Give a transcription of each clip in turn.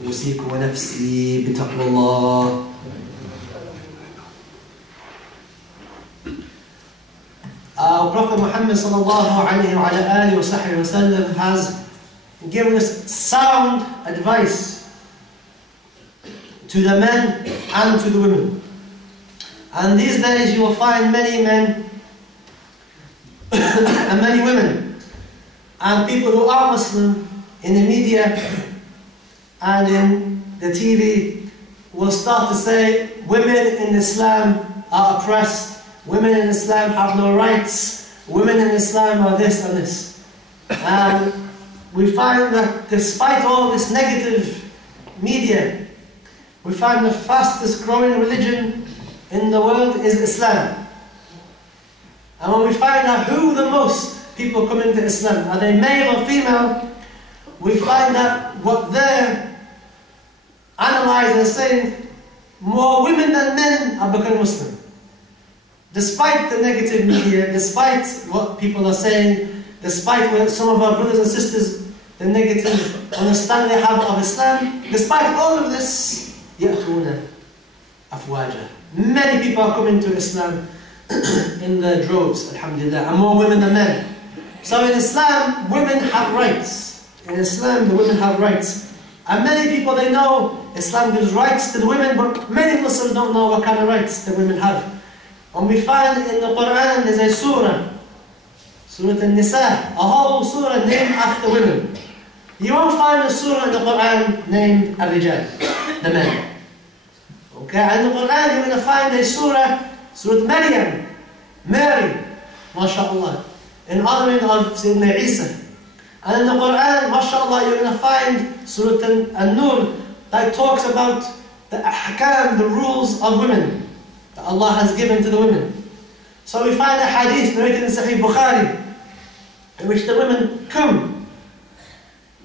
أوصيكم ونفسي بتقوى الله. Our Prophet Muhammad sallallahu alayhi wa alihi wa sallam has given us sound advice to the men and to the women. And these days you will find many men and many women and people who are Muslim in the media and in the TV will start to say women in Islam are oppressed, women in Islam have no rights, women in Islam are this and this. And we find that despite all this negative media, we find the fastest growing religion in the world is Islam. And when we find out who the most people come into Islam, are they male or female, we find that what they're analysing and saying, more women than men are becoming Muslim. Despite the negative media, despite what people are saying, despite what some of our brothers and sisters, the negative understanding they have of Islam, despite all of this, يَأْتُونَ أَفْوَاجًا. Many people are coming to Islam in their droves, alhamdulillah, and more women than men. So in Islam, women have rights. In Islam, the women have rights. And many people, they know Islam gives rights to the women, but many Muslims don't know what kind of rights the women have. And we find in the Quran, there's a surah, Surah An-Nisa, a whole surah named after women. You won't find a surah in the Quran named Al-Rijal, the men. Okay, and in the Quran you're going to find a surah, Surah Maryam, Mary, mashallah, in honoring of Sayyidina Isa. And in the Quran, mashallah, you're going to find Surah An-Nur that talks about the ahkam, the rules of women that Allah has given to the women. So we find a hadith narrated in Sahih Bukhari in which the women come.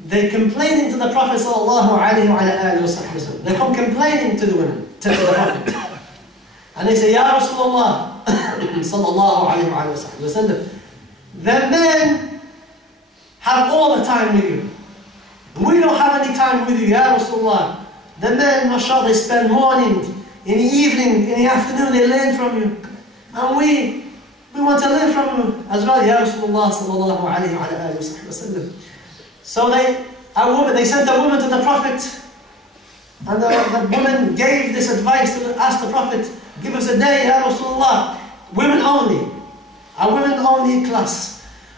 They complaining to the Prophet sallallahu alayhi wa sallam. They come complaining to the women, to the Prophet. And they say, Ya Rasulullah sallallahu alayhi wa sallam, the men have all the time with you. We don't have any time with you, Ya Rasulullah. The men, mashallah, they spend morning, in the evening, in the afternoon, they learn from you. And we want to learn from you as well, Ya Rasulullah sallallahu alayhi wa sallam. So they sent a woman to the Prophet, and the woman gave this advice to ask the Prophet, give us a day, Ya Rasulullah, women only, a women only class.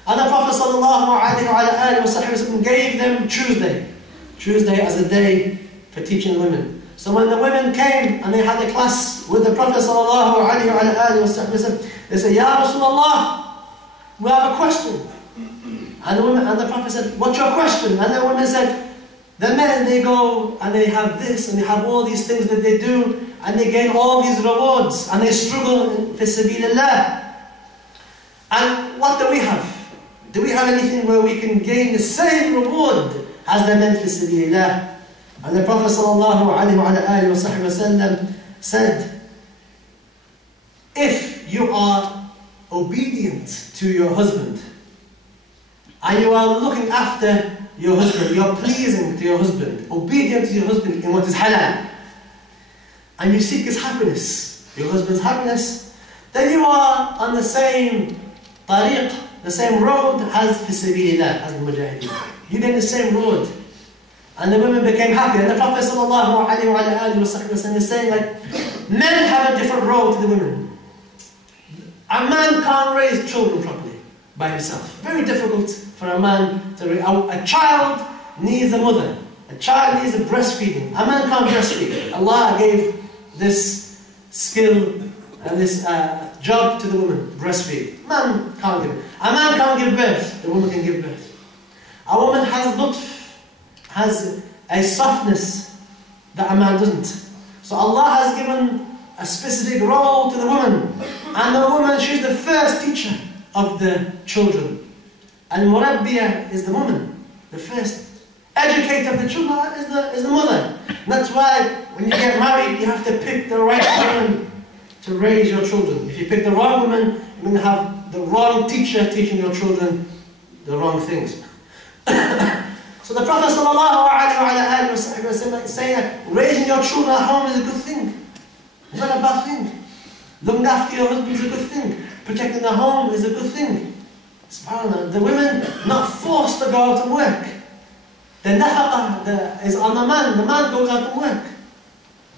And the Prophet ﷺ gave them Tuesday as a day for teaching the women. So when the women came and they had a class with the Prophet ﷺ, they said, Ya Rasulullah, we have a question. And the Prophet said, what's your question? And the women said, the men, they go and they have this and they have all these things that they do and they gain all these rewards and they struggle fi sabilillah. And what do we have? Do we have anything where we can gain the same reward as the men fi sabilillah? And the Prophet ﷺ said, if you are obedient to your husband, and you are looking after your husband, you are pleasing to your husband, obedient to your husband in what is halal, and you seek his happiness, your husband's happiness, then you are on the same tariq, the same road as fi sabilillah, as the mujahideen. You get the same road. And the women became happy. And the Prophet ﷺ is saying, like, men have a different road to the women. A man can't raise children properly by himself. Very difficult for a man to raise. A child needs a mother. A child needs a breastfeeding. A man can't breastfeed. Allah gave this skill and this job to the woman, breastfeed. Man can't give it. A man can't give birth. The woman can give birth. A woman has lutf, has a softness that a man doesn't. So Allah has given a specific role to the woman. And the woman, she's the first teacher of the children. And Murabbiyah is the woman. The first educator of the children is the mother. And that's why when you get married, you have to pick the right woman to raise your children. If you pick the wrong woman, you're going to have the wrong teacher teaching your children the wrong things. So the Prophet ﷺ your children at home is a good thing. It's not a bad thing. Looking after your husband is a good thing. Protecting the home is a good thing. SubhanAllah, the women not forced to go out and work. The nafaqah is on the man goes out and work.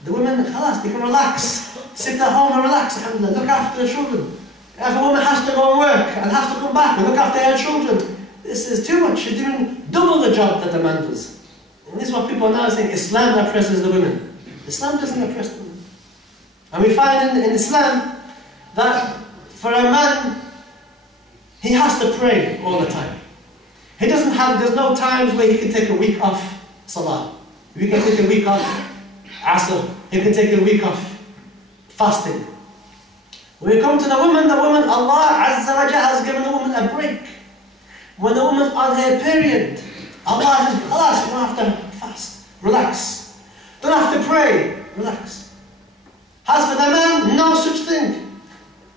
The women, khalas, they can relax, sit at home and relax, alhamdulillah, look after the children. If a woman has to go and work and has to come back and look after her children, this is too much. She's doing double the job that the man does. And this is what people are now saying, Islam oppresses the women. Islam doesn't oppress the women. And we find in Islam that for a man, he has to pray all the time. There's no times where he can take a week off salah. He can take a week off asr. He can take a week off fasting. When we come to the woman, Allah Azza wa Jalla has given the woman a break. When the woman's on her period, Allah says, khalas, you don't have to fast. Relax. Don't have to pray. Relax. As for the man, no such thing.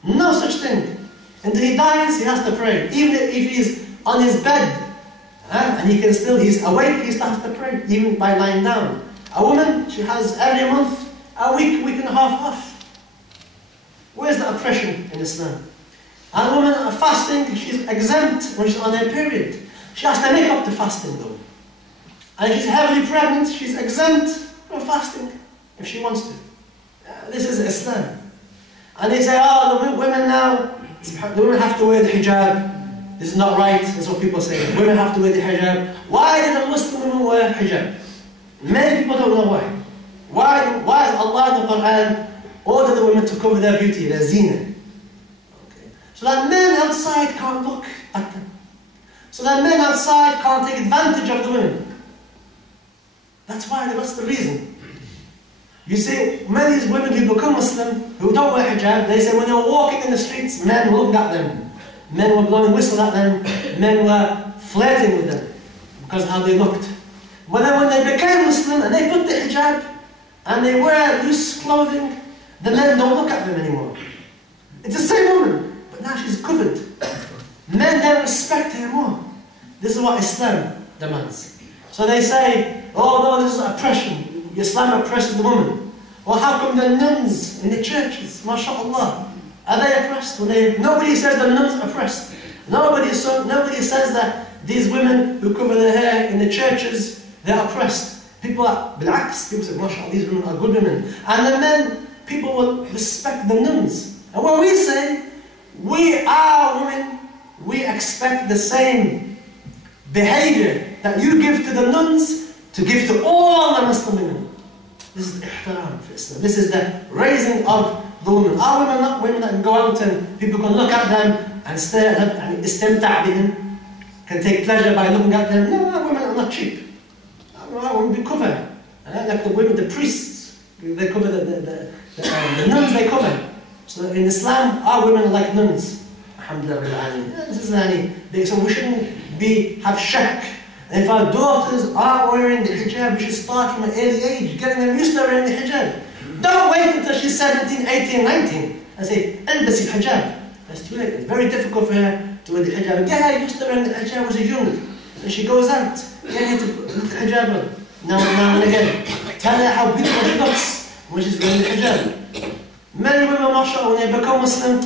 No such thing. Until he dies, he has to pray. Even if he's on his bed, and he's awake, he still has to pray, even by lying down. A woman, she has every month, a week and a half off. Where's the oppression in Islam? And a woman fasting, she's exempt when she's on her period. She has to make up the fasting though. And if she's heavily pregnant, she's exempt from fasting if she wants to. This is Islam. And they say, oh, the women now, the women have to wear the hijab. This is not right. That's what people say. Women have to wear the hijab. Why did the Muslim women wear hijab? Many people don't know why. Why is Allah in the Quran ordered the women to cover their beauty, their zina? Okay. So that men outside can't look at them. So that men outside can't take advantage of the women. That's why. What's the reason? You see, many of these women who become Muslim, who don't wear hijab, they say when they were walking in the streets, men looked at them. Men were blowing whistles at them. Men were flirting with them because of how they looked. But then when they became Muslim and they put the hijab and they wear loose clothing, the men don't look at them anymore. It's the same woman, but now she's covered. Men then respect her more. This is what Islam demands. So they say, oh no, this is oppression. Islam oppresses the woman. Well, how come the nuns in the churches, mashallah, are they oppressed? Nobody says the nuns are oppressed. Nobody says that these women who cover their hair in the churches, they're oppressed. People are bil'aks, people say, mashallah, these women are good women. And the men, people will respect the nuns. And when we say, we are women, we expect the same behavior that you give to the nuns to give to all the Muslim women. This is ihtaram for Islam. This is the raising of the women. Are women not women that can go out and people can look at them and stare at them and istimta' bihim, can take pleasure by looking at them? No, women are not cheap. Women cover. Like the women, the priests, they cover the nuns, they cover. So in Islam, our women are like nuns. Alhamdulillah. This is so we shouldn't have shak. If our daughters are wearing the hijab, we should start from an early age, getting them used to wearing the hijab. Don't wait until she's 17, 18, 19 and say, "Elbasi hijab." That's too late. It's very difficult for her to wear the hijab. Get her used to wearing the hijab when she's young. And she goes out, get her to put the hijab on, now and again. Tell her how beautiful she looks when she's wearing the hijab. Many women, mashallah, when they become Muslim,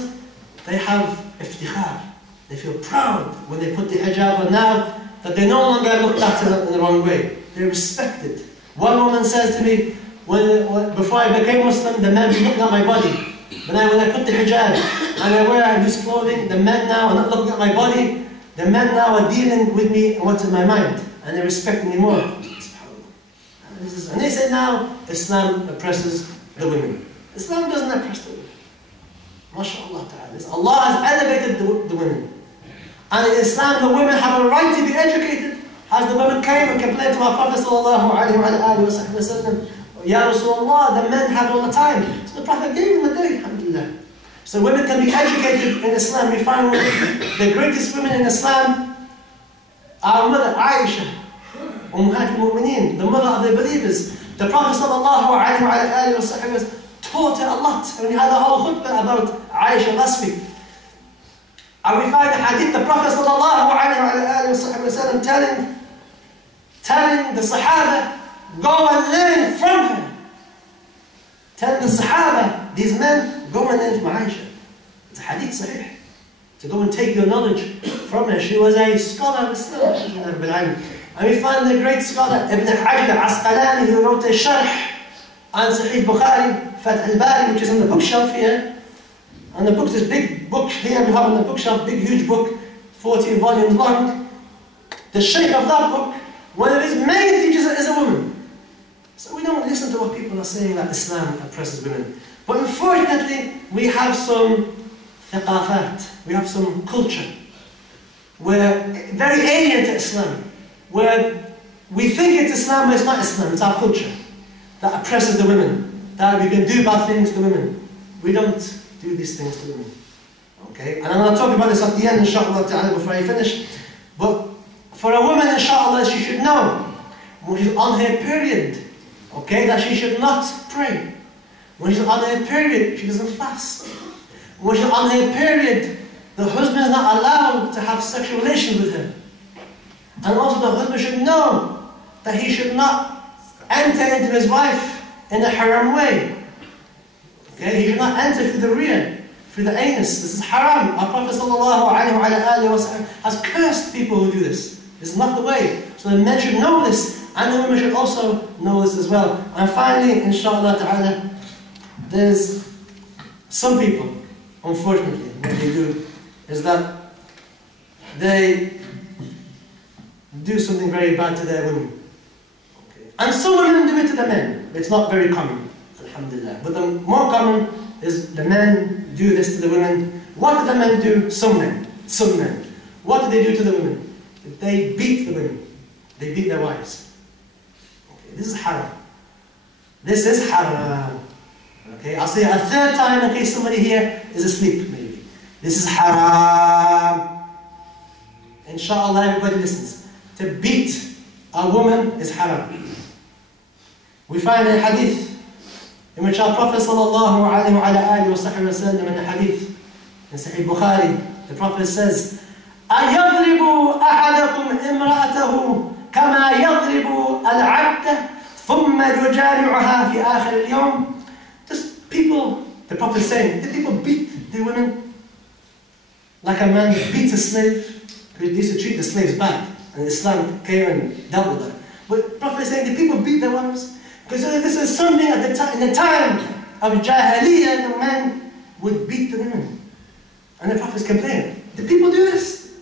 they have iftikhar. They feel proud when they put the hijab on now, that they no longer looked at in the wrong way. They're respected. One woman says to me, before I became Muslim, the men were looking at my body. But now when I put the hijab and I wear loose clothing, the men now are not looking at my body. The men now are dealing with me and what's in my mind. And they're respecting me more. And they say now, Islam oppresses the women. Islam doesn't oppress the women. MashaAllah ta'ala. Allah has elevated the women. And in Islam, the women have a right to be educated. As the women came and complained to our Prophet sallallahu alayhi wa sallam, Ya Rasulullah, the men have all the time. So the Prophet gave them a day, alhamdulillah. So women can be educated in Islam. We find the greatest women in Islam, our mother Aisha, Ummahat al-Mu'mineen, the mother of the believers. The Prophet sallallahu alayhi wa sallam taught her a lot. And we had a whole khutbah about Aisha last week. And we find a hadith, the Prophet sallallahu alayhi wa sallam telling the Sahaba, go and learn from her. telling the Sahaba, these men, go and learn from Aisha. It's a hadith sahih. To go and take your knowledge from her. She was a scholar of Islam. And we find the great scholar Ibn Hajar al-Asqalani, who wrote a sharh on Sahih Bukhari, Fath al-Bari, which is on the bookshelf here. And the book, this big book here we have on the bookshelf, big huge book, 14 volumes long. The sheikh of that book, one of his main teachers is a woman. So we don't listen to what people are saying that Islam oppresses women. But unfortunately, we have some thaqafat, we have some culture, where very alien to Islam, where we think it's Islam, but it's not Islam, it's our culture, that oppresses the women, that we can do bad things to women. We don't do these things to women. Okay? And I'm going to talk about this at the end, inshallah ta'ala, before I finish. But for a woman, inshallah, she should know, when she's on her period, okay, that she should not pray. When she's on her period, she doesn't fast. When she's on her period, the husband is not allowed to have sexual relations with her. And also the husband should know that he should not enter into his wife in a haram way. Okay? He should not enter through the rear, through the anus. This is haram. Our Prophet ﷺ has cursed people who do this. This is not the way. So the men should know this, and the women should also know this as well. And finally, inshallah ta'ala, there's some people, unfortunately, what they do is that they do something very bad to their women. Okay. And some women do it to the men. It's not very common, alhamdulillah. But the more common is the men do this to the women. What do the men do? Some men. Some men. What do they do to the women? They beat the women. They beat their wives. Okay. This is haram. This is haram. Okay, I'll say it a third time in case somebody here is asleep, maybe. This is haram. Inshallah, everybody listens. To beat a woman is haram. We find a hadith in which our Prophet sallallahu alayhi wa sallam in a hadith in Sahih Bukhari, the Prophet says, أَيَضْرِبُ أَحَدَكُمْ إِمْرَأَتَهُ كَمَا يَضْرِبُ الْعَبْدَ ثُمَّ يُجَامِعُهَا فِي آخِرِ الْيَوْمِ. People, the Prophet is saying, did people beat the women like a man beats a slave? Because they used to treat the slaves bad, and Islam came and dealt with that. But the Prophet is saying, did people beat their wives? Because this is something at in the time of Jahiliyyah, the men would beat the women. And the Prophet is complaining, did people do this?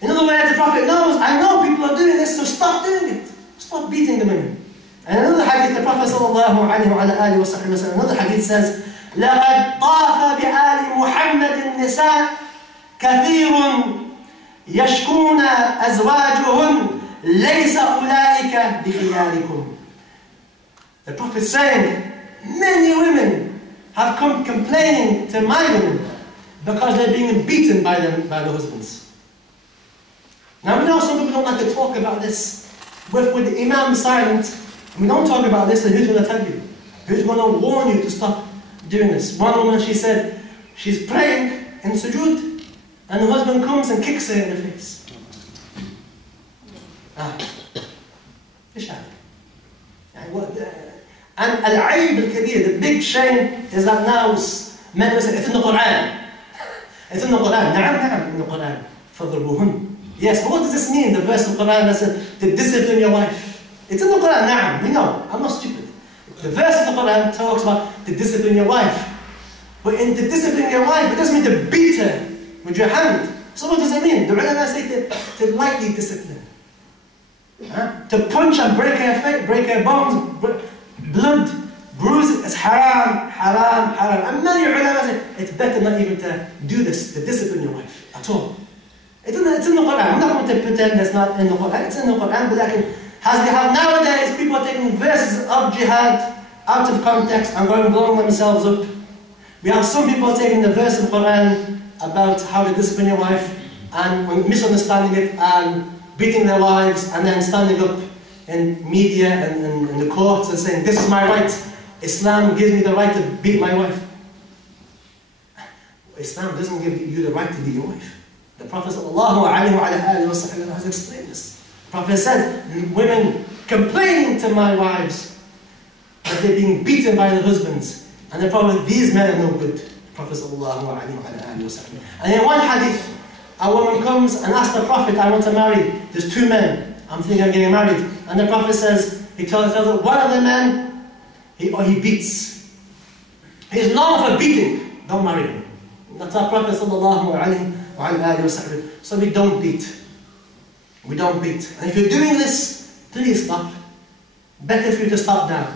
In other words, the Prophet knows, I know people are doing this, so stop doing it. Stop beating the women. And another hadith, the Prophet sallallahu alayhi wa sallam, another hadith says, لَقَدْ طَافَ بِآلِ مُحَمَّدٍ النِّسَاء كَثِيرٌ يَشْكُونَ أَزْوَاجُهُنْ لَيْسَ أُولَٰئِكَ بِخِيَارِكُمْ. The Prophet is saying, many women have come complaining to my women because they're being beaten by the husbands. Now we know some people don't like to talk about this. With the Imam silent, we don't talk about this, then who's going to tell you? Who's going to warn you to stop doing this? One woman, she said, she's praying in sujood, and the husband comes and kicks her in the face. And al-ayb al-kabir, the big shame is that now men will say, it's in the Quran. It's in the Quran. Na'am, in the Quran. فَضْرِبُوهُنْ. Yes, but what does this mean? The verse of the Quran that says to discipline your wife. It's in the Quran, na'am, we know. I'm not stupid. The verse of the Quran talks about to discipline your wife. But in to discipline your wife, it doesn't mean to beat her with your hand. So what does it mean? The ulama say to lightly discipline. To punch and break her face, break her bones, blood, bruise, it's haram, haram, haram. And many ulama say it's better not even to do this, to discipline your wife at all. It's in the Quran. I'm not going to pretend it's not in the Quran. It's in the Quran, but as we have nowadays, people are taking verses of jihad out of context and going blowing themselves up. We have some people taking the verse of the Quran about how to discipline your wife and misunderstanding it and beating their wives and then standing up in media and in the courts and saying, this is my right. Islam gives me the right to beat my wife. Islam doesn't give you the right to beat your wife. The Prophet ﷺ has explained this. The Prophet said, women complaining to my wives that they're being beaten by their husbands. And the Prophet, these men are no good. Prophet sallallahu alayhi wa sallam. And in one hadith, a woman comes and asks the Prophet, I want to marry. There's two men. I'm thinking I'm getting married. And the Prophet says, he tells her, one of the men, he beats. He's known for beating. Don't marry him. That's our Prophet sallallahu alayhi wa sallam. So we don't beat. We don't beat. And if you're doing this, please stop. Better for you to stop now.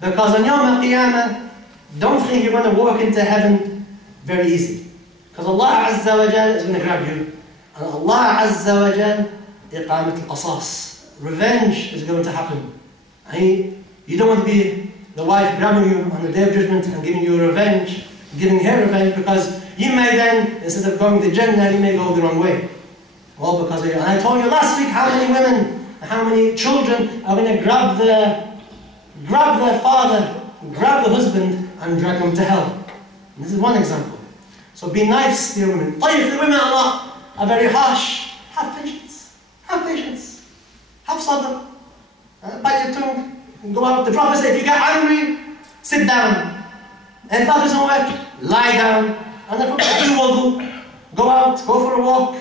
Because on Yawm al-Qiyamah, don't think you're going to walk into heaven very easy. Because Allah Azza wa Jal is going to grab you. And Allah Azza wa Jal, iqamat al-qasas. Revenge is going to happen. And you don't want to be the wife grabbing you on the Day of Judgment and giving you revenge, giving her revenge, because you may then, instead of going to Jannah, you may go the wrong way. All because of you. And I told you last week how many women, how many children are going to grab their father, grab the husband, and drag them to hell. And this is one example. So be nice, dear women. If the women are very harsh, have patience. Have patience. Have sabr. Bite your tongue. Go out. The Prophet said, if you get angry, sit down. And if that doesn't work, lie down. And the Prophet said, do wudu. Go out, go for a walk.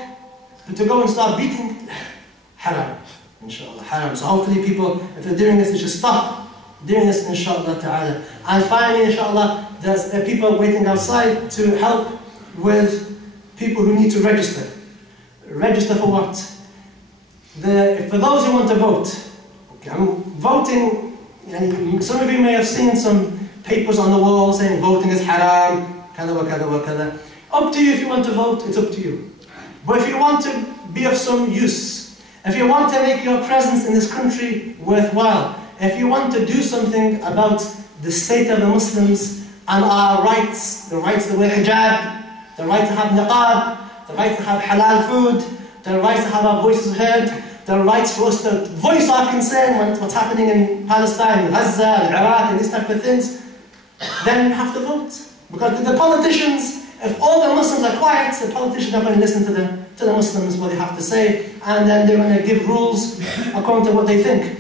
But to go and start beating, haram. Inshallah, haram. So hopefully people, if they're doing this, they should stop doing this, inshallah ta'ala. And finally, inshallah, there's people waiting outside to help with people who need to register. Register for what? For those who want to vote. Okay, I'm voting, and some of you may have seen some papers on the wall saying voting is haram, kada wa kada wa kada. Up to you if you want to vote, it's up to you. But if you want to be of some use, if you want to make your presence in this country worthwhile, if you want to do something about the state of the Muslims and our rights, the rights to wear hijab, the right to have niqab, the right to have halal food, the right to have our voices heard, the rights for us to voice our concern when what's happening in Palestine, Gaza, Iraq, and these type of things, then you have to vote. Because the politicians, if all the Muslims are quiet, the politicians are going to listen to the Muslims, what they have to say, and then they're going to give rules according to what they think.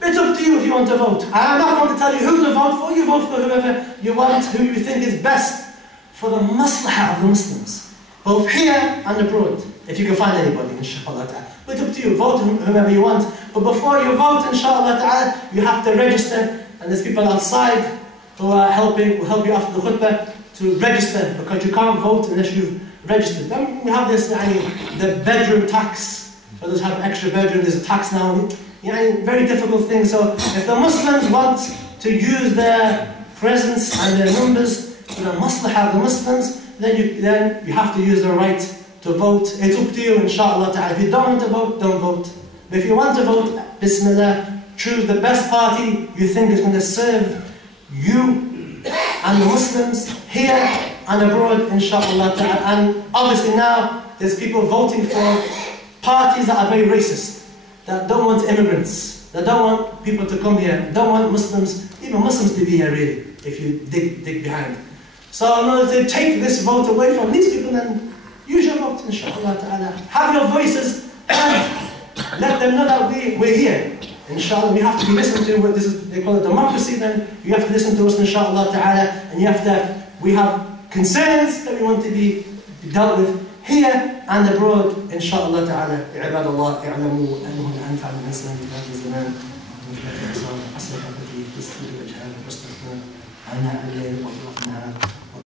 It's up to you if you want to vote. I'm not going to tell you who to vote for. You vote for whoever you want, who you think is best for the maslahah of the Muslims, both here and abroad, if you can find anybody, inshallah ta'ala. But it's up to you, vote whomever you want. But before you vote, inshallah ta'ala, you have to register, and there's people outside who are helping, will help you after the khutbah to register, because you can't vote unless you've registered. Then we have this, the bedroom tax. For those who have extra bedroom, there's a tax now. Very difficult thing. So if the Muslims want to use their presence and their numbers for the maslahah of the Muslims, then you have to use the right to vote. It's up to you, inshallah ta'ala. If you don't want to vote, don't vote. But if you want to vote, bismillah, choose the best party you think is going to serve you and the Muslims here and abroad, inshallah ta'ala. And obviously now, there's people voting for parties that are very racist, that don't want immigrants, that don't want people to come here, don't want Muslims, even Muslims to be here really, if you dig behind. So in order to take this vote away from these people, then use your vote, inshallah ta'ala. Have your voices and let them know that we're here. Inshallah, we have to be listened to. This is, they call it democracy. Then you have to listen to us, inshallah ta'ala, and you have to. We have concerns that we want to be dealt with here and abroad, inshallah ta'ala. عباد الله اعلموا أنه الأنفع من الإسلام في هذا الزمان من حسن حقتي تستوي وجهها واستغفر عنها الليل وطلقناها